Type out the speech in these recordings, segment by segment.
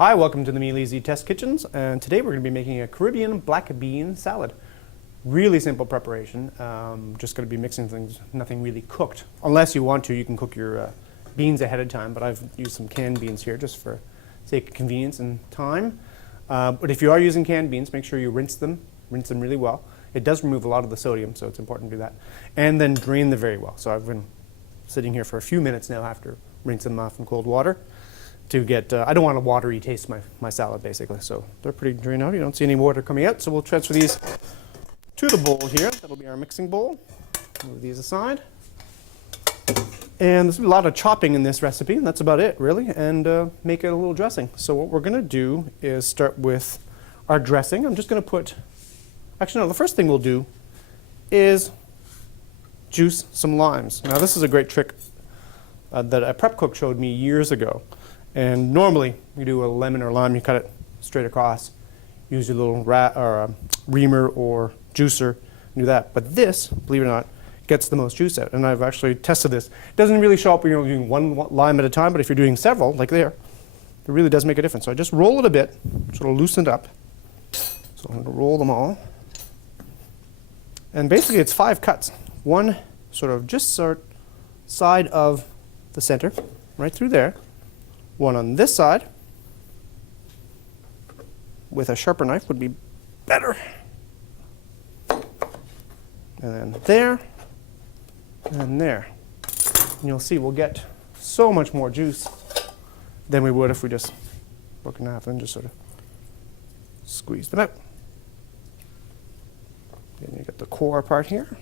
Hi, welcome to the Meal Easy Test Kitchens, and today we're going to be making a Caribbean black bean salad. Really simple preparation, just going to be mixing things, nothing really cooked. Unless you want to, you can cook your beans ahead of time, but I've used some canned beans here just for sake of convenience and time. But if you are using canned beans, make sure you rinse them really well. It does remove a lot of the sodium, so it's important to do that. And then drain them very well. So I've been sitting here for a few minutes now after rinsing them off in cold water to get, I don't want a watery taste my salad basically. So they're pretty drained out. You don't see any water coming out. So we'll transfer these to the bowl here. That'll be our mixing bowl. Move these aside. And there's a lot of chopping in this recipe, and that's about it really, and make it a little dressing. So what we're gonna do is start with our dressing. I'm just gonna put, actually no, the first thing we'll do is juice some limes. Now this is a great trick that a prep cook showed me years ago. And normally you do a lemon or lime, you cut it straight across, use your little reamer or juicer, do that. But this, believe it or not, gets the most juice out. And I've actually tested this. It doesn't really show up when you're doing one lime at a time, but if you're doing several, like there, it really does make a difference. So I just roll it a bit, sort of loosen it up. So I'm going to roll them all. And basically it's 5 cuts. One sort of just side of the center, right through there. One on this side, with a sharper knife would be better. And then there, and there. And you'll see we'll get so much more juice than we would if we just broke in half and just sort of squeeze them out. Then you get the core part here.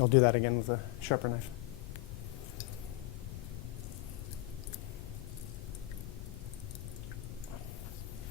I'll do that again with a sharper knife.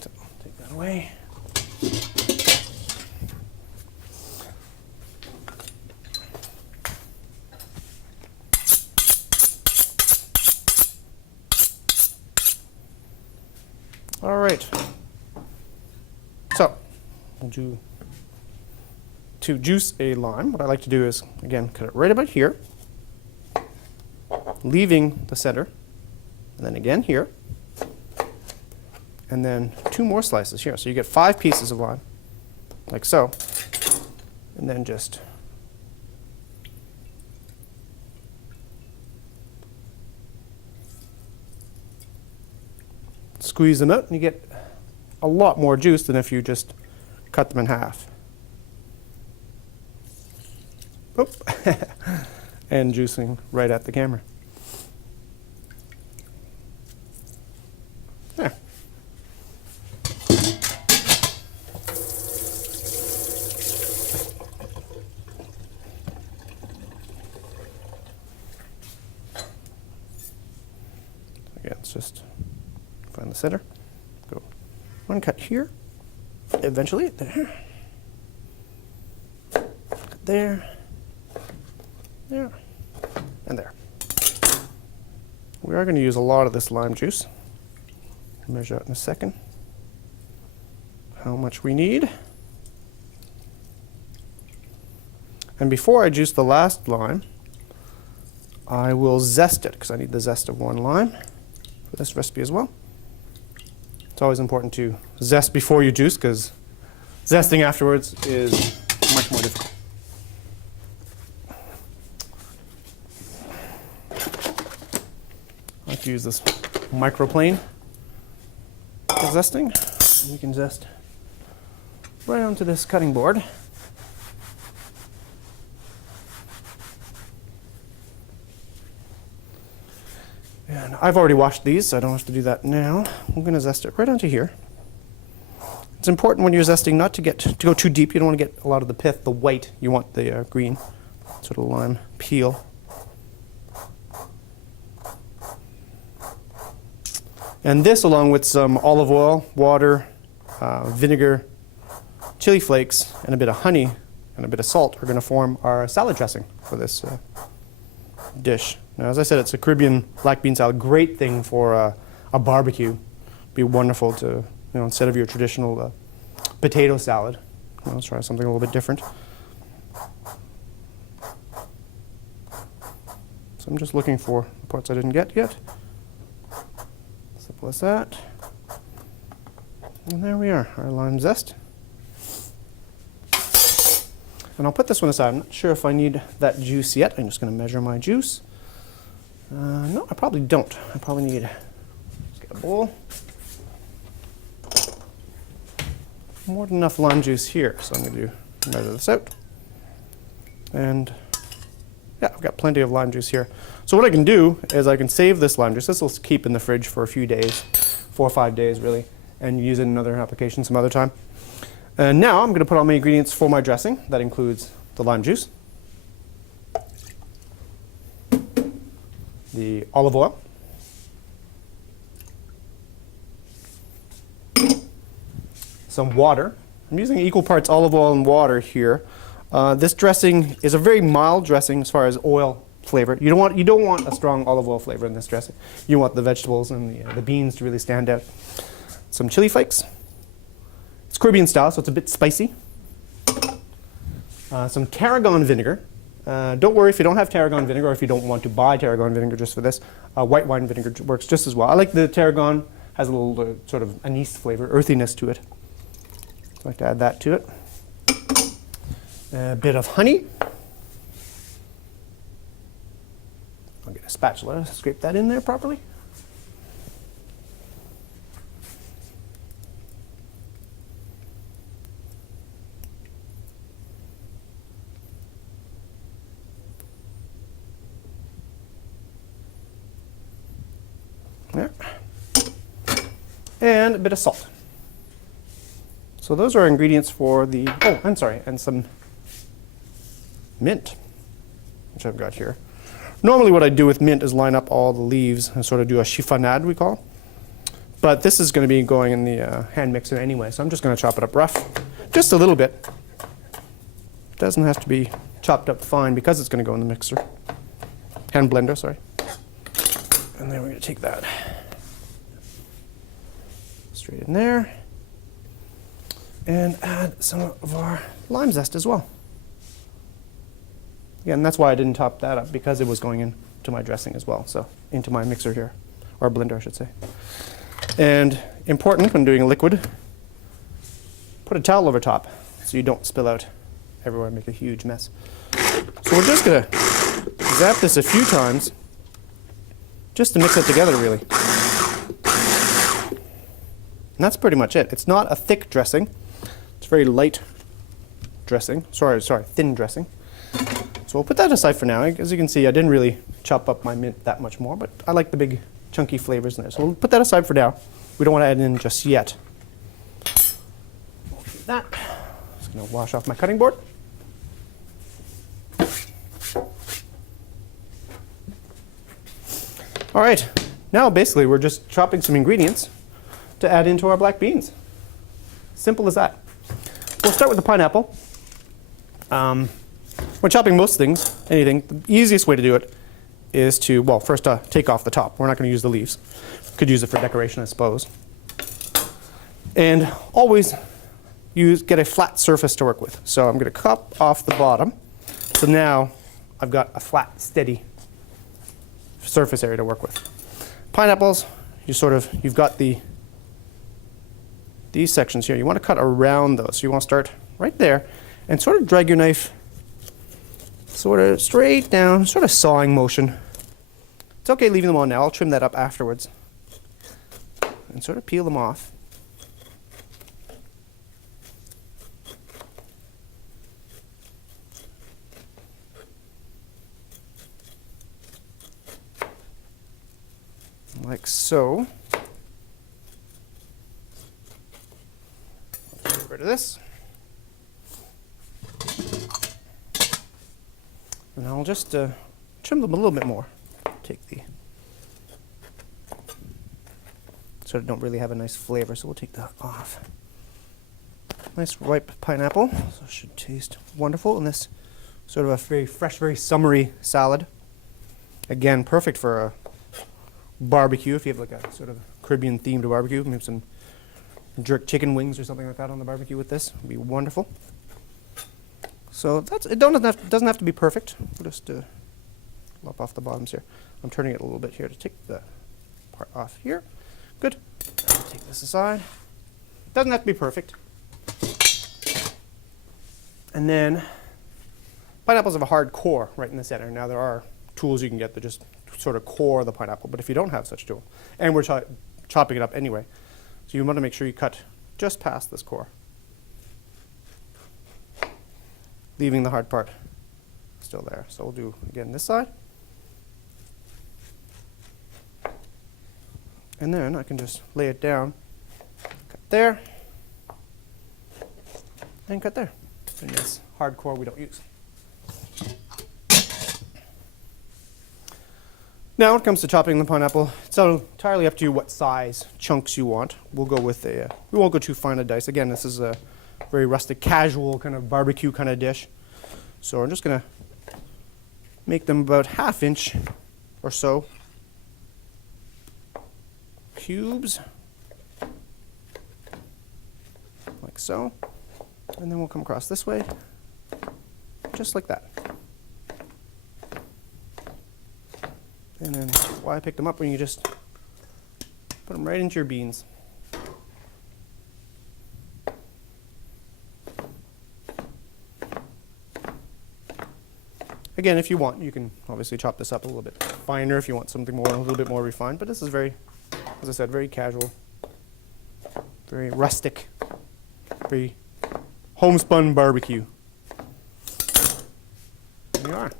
So take that away. All right. So we'll do. To juice a lime, what I like to do is, again, cut it right about here, leaving the center, and then again here, and then 2 more slices here. So you get 5 pieces of lime, like so, and then just squeeze them out, and you get a lot more juice than if you just cut them in half. Oh. And juicing right at the camera. There. Again, it's just find the center. Go 1 cut here. Eventually there. Cut there. There, and there. We are going to use a lot of this lime juice. Measure out in a second how much we need. And before I juice the last lime, I will zest it, because I need the zest of 1 lime for this recipe as well. It's always important to zest before you juice, because zesting afterwards is much more difficult. I like to use this microplane for zesting. You can zest right onto this cutting board. And I've already washed these, so I don't have to do that now. I'm going to zest it right onto here. It's important when you're zesting not to go too deep. You don't want to get a lot of the pith, the white. You want the green, sort of lime peel. And this, along with some olive oil, water, vinegar, chili flakes, and a bit of honey and a bit of salt, are going to form our salad dressing for this dish. Now, as I said, it's a Caribbean black bean salad. Great thing for a barbecue. Be wonderful to, instead of your traditional potato salad. Let's try something a little bit different. So I'm just looking for the parts I didn't get yet. Simple as that. And there we are, our lime zest. And I'll put this one aside. I'm not sure if I need that juice yet. I'm just going to measure my juice. No, I probably don't. I probably need, let's get a bowl. More than enough lime juice here, so I'm going to measure this out. And yeah, I've got plenty of lime juice here. So what I can do is I can save this lime juice. This will keep in the fridge for a few days, 4 or 5 days really, and use it in another application some other time. And now I'm going to put all my ingredients for my dressing. That includes the lime juice, the olive oil, some water. I'm using equal parts olive oil and water here. This dressing is a very mild dressing as far as oil flavor. You don't want a strong olive oil flavor in this dressing. You want the vegetables and the beans to really stand out. Some chili flakes. It's Caribbean style, so it's a bit spicy. Some tarragon vinegar. Don't worry if you don't have tarragon vinegar or if you don't want to buy tarragon vinegar just for this. White wine vinegar works just as well. I like the tarragon, has a little sort of anise flavor, earthiness to it. So I like to add that to it. A bit of honey. I'll get a spatula, scrape that in there properly. There. And a bit of salt. So those are our ingredients for the, oh, I'm sorry, and some mint, which I've got here. Normally what I do with mint is line up all the leaves and sort of do a chiffonade, we call. But this is going to be going in the hand mixer anyway, so I'm just going to chop it up rough, just a little bit. It doesn't have to be chopped up fine because it's going to go in the mixer. Hand blender, sorry. And then we're going to take that straight in there and add some of our lime zest as well. Again, that's why I didn't top that up, because it was going into my dressing as well, so into my mixer here, or blender I should say. And important when doing a liquid, put a towel over top so you don't spill out everywhere and make a huge mess. So we're just going to zap this a few times just to mix it together really. And that's pretty much it. It's not a thick dressing. It's very light dressing. Sorry, thin dressing. So we'll put that aside for now. As you can see, I didn't really chop up my mint that much more, but I like the big chunky flavors in there. So we'll put that aside for now. We don't want to add it in just yet. We'll do that. Just going to wash off my cutting board. All right, now basically we're just chopping some ingredients to add into our black beans. Simple as that. We'll start with the pineapple. When chopping most things, anything, the easiest way to do it is to, well, first take off the top. We're not going to use the leaves. Could use it for decoration, I suppose. And always get a flat surface to work with. So I'm going to cut off the bottom. So now I've got a flat, steady surface area to work with. Pineapples, you've got these sections here. You want to cut around those. So you want to start right there and sort of drag your knife sort of straight down, sort of sawing motion. It's okay leaving them on now. I'll trim that up afterwards. And sort of peel them off. Like so. Get rid of this. And I'll just trim them a little bit more. Take the, sort of don't really have a nice flavor, so we'll take that off. Nice ripe pineapple, so it should taste wonderful in this sort of a very fresh, very summery salad. Again, perfect for a barbecue, if you have like a sort of Caribbean themed barbecue, maybe some jerk chicken wings or something like that on the barbecue with this would be wonderful. So it doesn't have to be perfect. We'll just lop off the bottoms here. I'm turning it a little bit here to take the part off here. Good. Take this aside. Doesn't have to be perfect. And then pineapples have a hard core right in the center. Now there are tools you can get that just sort of core the pineapple, but if you don't have such tool, and we're chopping it up anyway, so you want to make sure you cut just past this core, leaving the hard part still there. So we'll do again this side. And then I can just lay it down, cut there, and cut there. And this hard core we don't use. Now when it comes to chopping the pineapple, it's entirely up to you what size chunks you want. We'll go with we won't go too fine a dice. Again, this is a very rustic, casual kind of barbecue kind of dish. So I'm just going to make them about 1/2 inch or so cubes, like so. And then we'll come across this way, just like that. And then why I picked them up when you just put them right into your beans. Again, if you want, you can obviously chop this up a little bit finer if you want something more, a little bit more refined. But this is very, as I said, very casual, very rustic, very homespun barbecue. There you are.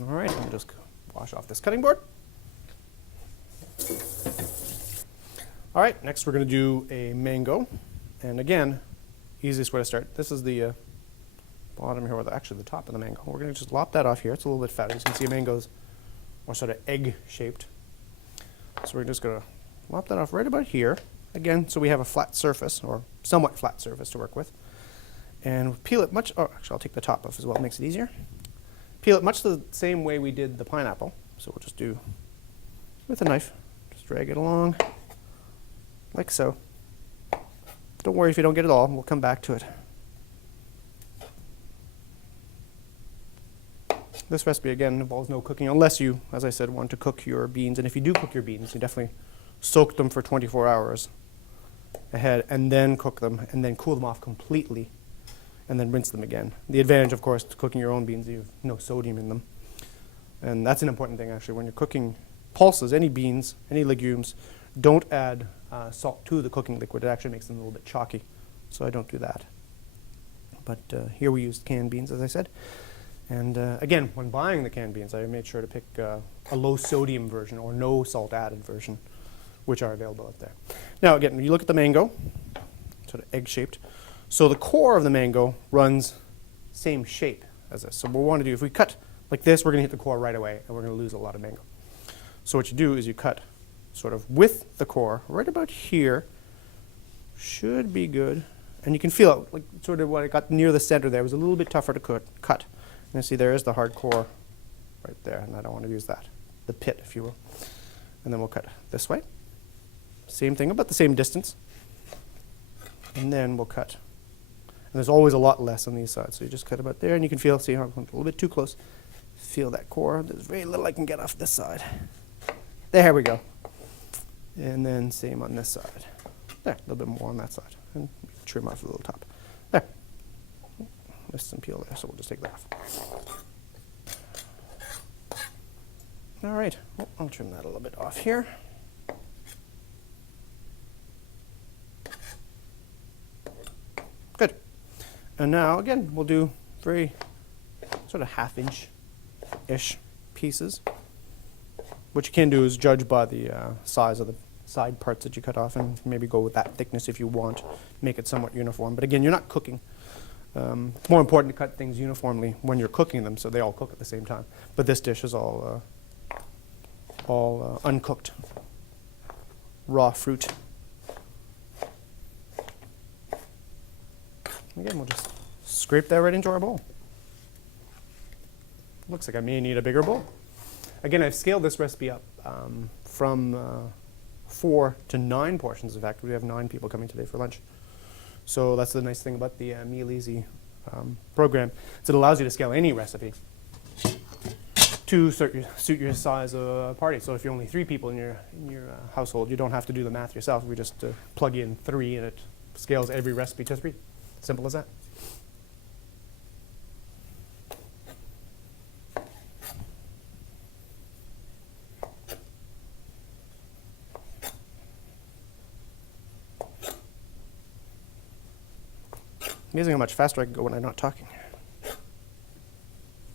All right, I'll just wash off this cutting board. All right, next we're going to do a mango. And again, easiest way to start. This is the bottom here, or actually the top of the mango. We're going to just lop that off here. It's a little bit fatter. As you can see, mangoes are sort of egg-shaped. So we're just going to lop that off right about here. Again, so we have a flat surface, or somewhat flat surface to work with. And peel it much, oh, actually I'll take the top off as well, it makes it easier. Peel it much the same way we did the pineapple. So we'll just do, with a knife, just drag it along, like so. Don't worry if you don't get it all, we'll come back to it. This recipe, again, involves no cooking, unless you, as I said, want to cook your beans. And if you do cook your beans, you definitely soak them for 24 hours ahead, and then cook them, and then cool them off completely, and then rinse them again. The advantage, of course, to cooking your own beans, you have no sodium in them. And that's an important thing, actually. When you're cooking pulses, any beans, any legumes, don't add salt to the cooking liquid. It actually makes them a little bit chalky, so I don't do that. But here we used canned beans, as I said. And again, when buying the canned beans, I made sure to pick a low sodium version or no salt added version, which are available out there. Now again, when you look at the mango, sort of egg-shaped. So the core of the mango runs same shape as this. So what we want to do, if we cut like this, we're going to hit the core right away, and we're going to lose a lot of mango. So what you do is you cut sort of with the core right about here. Should be good. And you can feel it, like sort of when it got near the center there, it was a little bit tougher to cut. And you see there is the hard core right there, and I don't want to use that. The pit, if you will. And then we'll cut this way. Same thing, about the same distance. And then we'll cut. And there's always a lot less on these sides, so you just cut about there, and you can feel, see how I'm a little bit too close. Feel that core. There's very little I can get off this side. There we go. And then same on this side. There, a little bit more on that side. And trim off the little top. There. There's some peel there, so we'll just take that off. All right, well, I'll trim that a little bit off here. Good. And now, again, we'll do very sort of 1/2 inch-ish pieces. What you can do is judge by the size of the side parts that you cut off, and maybe go with that thickness if you want, make it somewhat uniform. But again, you're not cooking. It's more important to cut things uniformly when you're cooking them, so they all cook at the same time. But this dish is all uncooked, raw fruit. Again, we'll just scrape that right into our bowl. Looks like I may need a bigger bowl. Again, I've scaled this recipe up from 4 to 9 portions. In fact, we have 9 people coming today for lunch. So that's the nice thing about the Meal Easy program. Is it allows you to scale any recipe to suit your size of party. So if you're only 3 people in your household, you don't have to do the math yourself. We just plug in 3 and it scales every recipe to 3. Simple as that. Amazing how much faster I can go when I'm not talking.